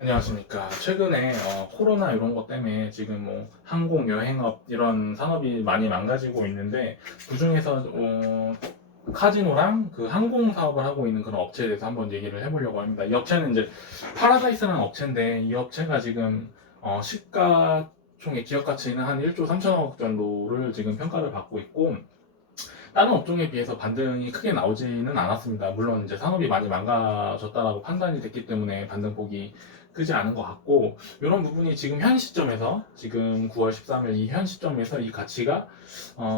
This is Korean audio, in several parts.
안녕하십니까. 최근에 코로나 이런 것 때문에 지금 뭐 항공, 여행업 이런 산업이 많이 망가지고 있는데 그중에서 카지노랑 그 항공 사업을 하고 있는 그런 업체에 대해서 한번 얘기를 해보려고 합니다. 이 업체는 이제 파라다이스라는 업체인데 이 업체가 지금 시가총액 기업 가치는 한 1조 3천억 정도를 지금 평가를 받고 있고 다른 업종에 비해서 반등이 크게 나오지는 않았습니다. 물론 이제 산업이 많이 망가졌다라고 판단이 됐기 때문에 반등폭이 크지 않은 것 같고, 이런 부분이 지금 현 시점에서, 지금 9월 13일 이 현 시점에서 이 가치가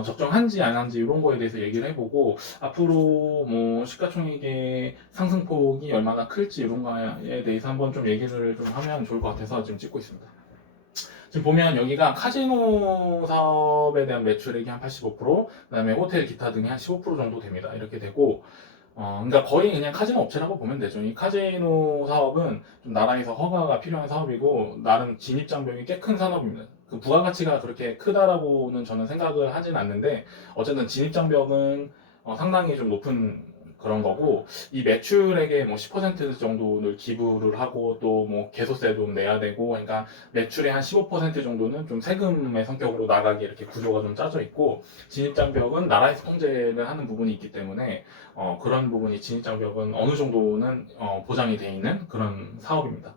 적정한지 안 한지 이런 거에 대해서 얘기를 해보고, 앞으로 뭐 시가총액의 상승폭이 얼마나 클지 이런 거에 대해서 한번 좀 얘기를 좀 하면 좋을 것 같아서 지금 찍고 있습니다. 지금 보면 여기가 카지노 사업에 대한 매출액이 한 85%, 그다음에 호텔 기타 등이 한 15% 정도 됩니다. 이렇게 되고, 그러니까 거의 그냥 카지노 업체라고 보면 되죠. 이 카지노 사업은 좀 나라에서 허가가 필요한 사업이고, 나름 진입장벽이 꽤 큰 산업입니다. 그 부가가치가 그렇게 크다라고는 저는 생각을 하진 않는데, 어쨌든 진입장벽은 상당히 좀 높은 그런 거고, 이 매출액의 뭐 10% 정도를 기부를 하고 또 뭐 개소세도 내야 되고, 그러니까 매출의 한 15% 정도는 좀 세금의 성격으로 나가게 이렇게 구조가 좀 짜져 있고, 진입장벽은 나라에서 통제를 하는 부분이 있기 때문에 그런 부분이 진입장벽은 어느 정도는 보장이 돼 있는 그런 사업입니다.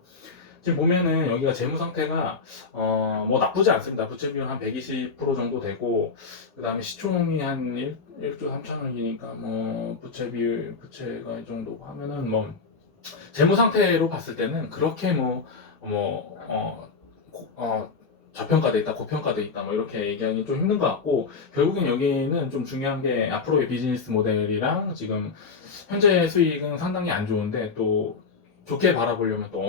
지금 보면은 여기가 재무 상태가 뭐 나쁘지 않습니다. 부채 비율 한 120% 정도 되고, 그 다음에 시총이 한 1조 3천억이니까 뭐 부채 비율 부채가 이 정도 하면은 뭐 재무 상태로 봤을 때는 그렇게 뭐, 저평가돼 있다, 고평가돼 있다, 뭐 이렇게 얘기하기 좀 힘든 것 같고, 결국엔 여기는 좀 중요한 게 앞으로의 비즈니스 모델이랑 지금 현재 수익은 상당히 안 좋은데 또 좋게 바라보려면 또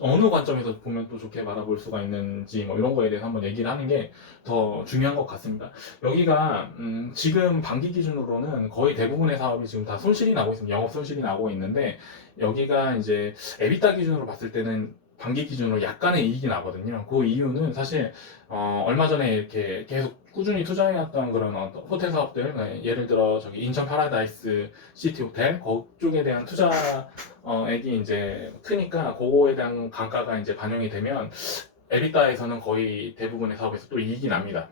어느 관점에서 보면 또 좋게 바라볼 수가 있는지 뭐 이런 거에 대해서 한번 얘기를 하는 게 더 중요한 것 같습니다. 여기가 지금 반기 기준으로는 거의 대부분의 사업이 지금 다 손실이 나고 있습니다. 영업 손실이 나고 있는데 여기가 이제 에비타 기준으로 봤을 때는 반기 기준으로 약간의 이익이 나거든요. 그 이유는 사실 얼마 전에 이렇게 계속 꾸준히 투자해왔던 그런 호텔 사업들, 네, 예를 들어 저기 인천 파라다이스 시티 호텔 그쪽에 대한 투자액이 이제 크니까 그거에 대한 단가가 이제 반영이 되면 에비타에서는 거의 대부분의 사업에서 또 이익이 납니다.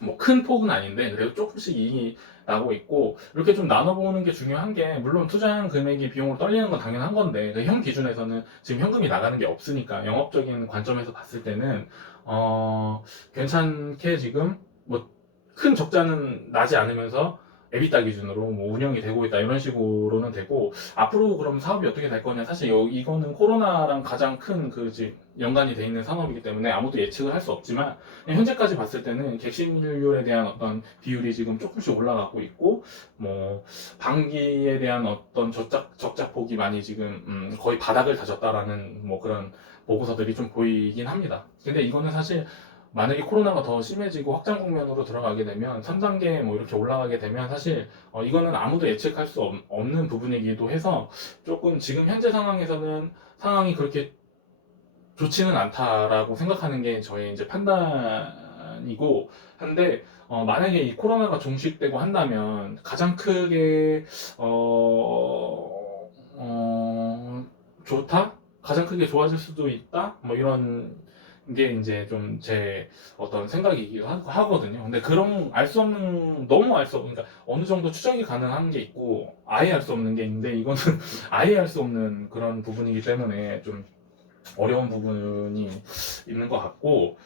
뭐 큰 폭은 아닌데 그래도 조금씩 이익이 나고 있고, 이렇게 좀 나눠보는 게 중요한 게, 물론 투자한 금액이 비용으로 떨리는 건 당연한 건데 그 형 기준에서는 지금 현금이 나가는 게 없으니까 영업적인 관점에서 봤을 때는 괜찮게 지금 뭐 큰 적자는 나지 않으면서 에비타 기준으로 뭐 운영이 되고 있다 이런 식으로는 되고, 앞으로 그럼 사업이 어떻게 될 거냐, 사실 이거는 코로나랑 가장 큰 그 연관이 돼 있는 산업이기 때문에 아무도 예측을 할 수 없지만, 현재까지 봤을 때는 객실률에 대한 어떤 비율이 지금 조금씩 올라가고 있고, 뭐 방기에 대한 어떤 적자폭이 많이 지금 거의 바닥을 다졌다라는 뭐 그런 보고서들이 좀 보이긴 합니다. 근데 이거는 사실 만약에 코로나가 더 심해지고 확장 국면으로 들어가게 되면 3단계 뭐 이렇게 올라가게 되면 사실 이거는 아무도 예측할 수 없는 부분이기도 해서, 조금 지금 현재 상황에서는 상황이 그렇게 좋지는 않다라고 생각하는 게 저의 이제 판단이고 한데, 만약에 이 코로나가 종식되고 한다면 가장 크게 좋다? 가장 크게 좋아질 수도 있다? 뭐 이런 게 이제 좀 제 어떤 생각이기도 하거든요. 근데 그런 알 수 없는, 너무 알 수 없는, 그러니까 어느 정도 추정이 가능한 게 있고 아예 알 수 없는 게 있는데, 이거는 아예 알 수 없는 그런 부분이기 때문에 좀 어려운 부분이 있는 것 같고,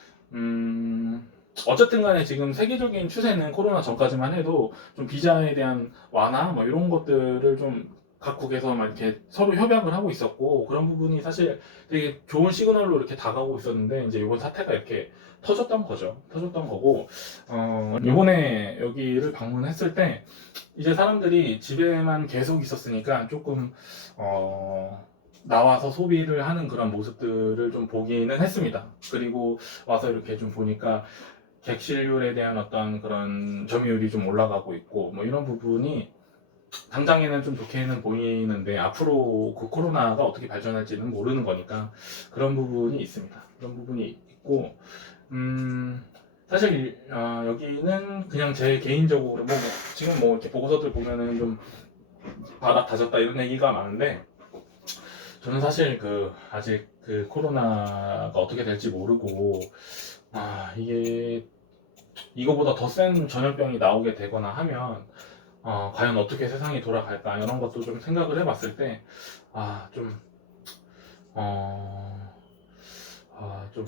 어쨌든 간에 지금 세계적인 추세는 코로나 전까지만 해도 좀 비자에 대한 완화 뭐 이런 것들을 좀 각국에서 막 이렇게 서로 협약을 하고 있었고, 그런 부분이 사실 되게 좋은 시그널로 이렇게 다가오고 있었는데, 이제 이번 사태가 이렇게 터졌던 거죠. 터졌던 거고, 요번에 여기를 방문했을 때 이제 사람들이 집에만 계속 있었으니까 조금 나와서 소비를 하는 그런 모습들을 좀 보기는 했습니다. 그리고 와서 이렇게 좀 보니까 객실률에 대한 어떤 그런 점유율이 좀 올라가고 있고, 뭐 이런 부분이 당장에는 좀 좋게는 보이는데, 앞으로 그 코로나가 어떻게 발전할지는 모르는 거니까 그런 부분이 있습니다. 그런 부분이 있고, 사실 여기는 그냥 제 개인적으로 지금 뭐 이렇게 보고서들 보면은 좀 바닥 다졌다 이런 얘기가 많은데, 저는 사실 아직 코로나가 어떻게 될지 모르고, 이게 이거보다 더 센 전염병이 나오게 되거나 하면, 과연 어떻게 세상이 돌아갈까, 이런 것도 좀 생각을 해봤을 때, 좀, 어, 좀,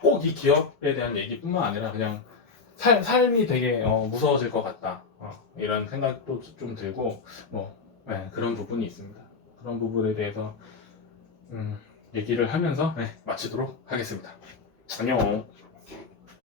꼭 이 기업에 대한 얘기뿐만 아니라 그냥 삶이 되게 무서워질 것 같다. 이런 생각도 좀 들고, 뭐, 네, 그런 부분이 있습니다. 그런 부분에 대해서 얘기를 하면서 네, 마치도록 하겠습니다. 안녕.